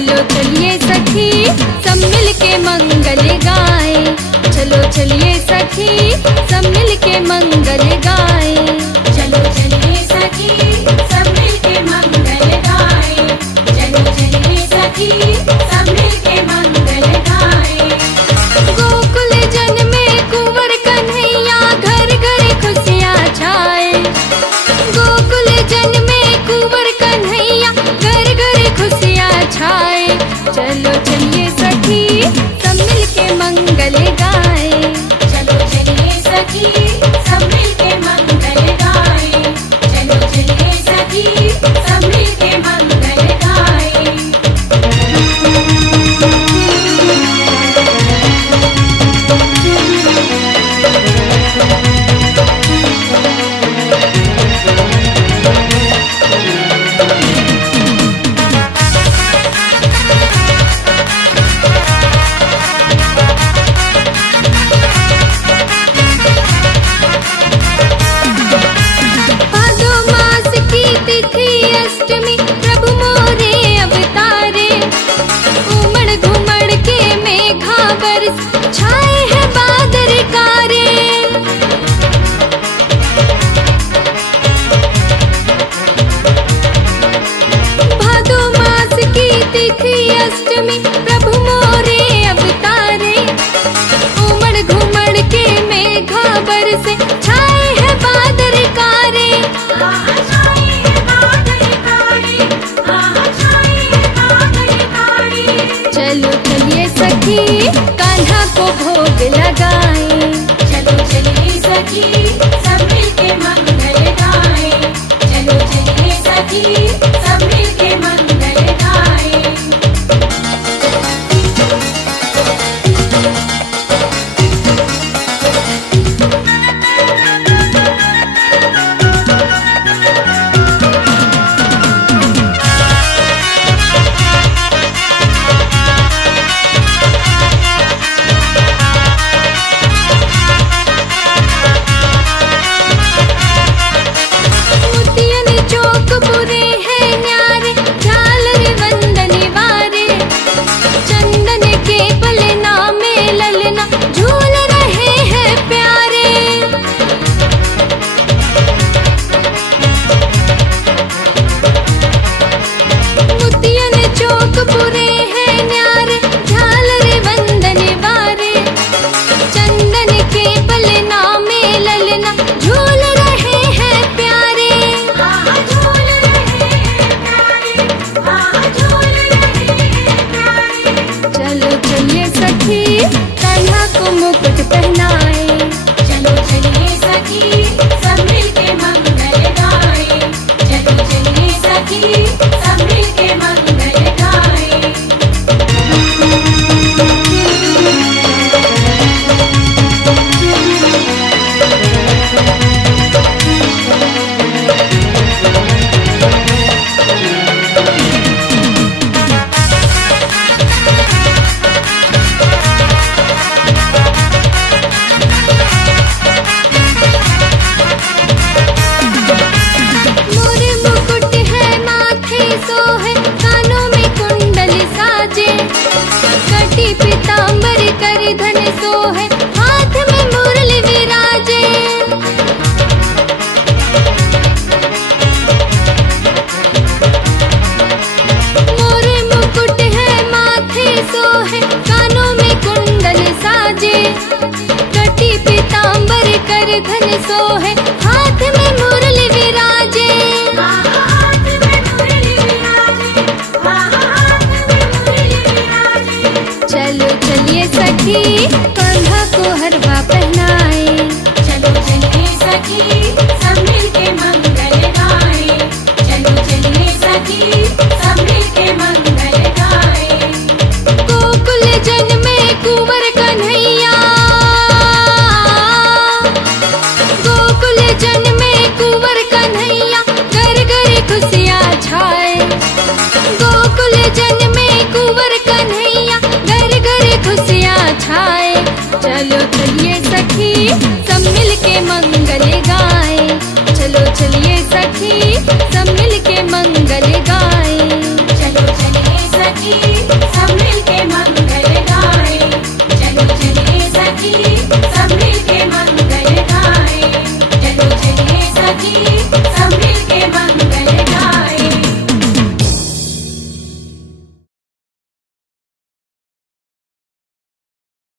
चलो चलिए सखी सब मिल के मंगल गाए। चलो चलिए सखी सब मिल के मंगल गाए। चलो चलिए सखी सब मिल के मंगल गाए। चलो चलिए सखी सब मिल के मंगल गाए। गोकुल जन में कुंवर कन्हैया घर घर खुशियाँ छाए। गोकुल जन में कुंवर कन्हैया घर घर खुशियाँ छाए। चलो चलिए सखी सब मिल के मंगल गाए। चलो चलिए सखी सब मिल के मंगल गाए। चलो चलिए सखी सब मिल के मंगल गाए। भादो मास की तिथि अष्टमी प्रभु मोरे अवतारे। उमड़ घुमड़ के मेघा बरस छाए हैं बादल कारे। भादो मास की तिथि अष्टमी प्रभु मोरे अवतारे। उमड़ घुमड़ के मेघा बरस छाए हैं बादल कारे। आहा छाए हैं बादल कारे। आहा छाए हैं बादल कारे। चलो चलिए सखी कान्हा को भोग लगाए। चलो चलिए सखी सब मिल के मंगल गाए। चलो चलिए सखी सब मिल के मंगल गाए। मोतियन चौक बुरे हैं न्यारे झालर वंदन वारे। चंदन के पलना में ललना झूल रहे हैं प्यारे। मोतियन चौक बुरे हैं न्यारे झालर वंदन वारे। चंदन के पलना में ललना झूल रहे हैं प्यारे। आहा झूल रहे हैं प्यारे। आहा झूल रहे हैं प्यारे। चलो चलिए सखी कान्हा को मुकुट पहनाए। चलो चलिए सखी सब मिल के मंगल गाए। चलो चलिए सखी सब मिल के मंगल गाए। मोरे मुकुट है माथे सोहे कानों में कुंडल साजे। कटी पीतांबर कर धन सोहे हाथ में मुरली विराजे। मोरे मुकुट है माथे सोहे कानों में कुंडल साजे। कटी पीतांबर कर धन सोहे हाथ में मुरली विराजे। आहा हाथ में मुरली विराजे। आहा हाथ में मुरली विराजे। चलो चलिए सखी कान्हा को हरवा पहनाए। चलो चलिए सखी सब मिल के मंगल गाए। चलो चलिए सखी सब मिल के मंगल गाए। गोकुल जन में कुंवर कन्हैया। गोकुल जन में कुंवर कन्हैया घर घर खुशियाँ छाए। गोकुल जन में कुंवर कन्हैया घर घर खुशियाँ छाए। चलो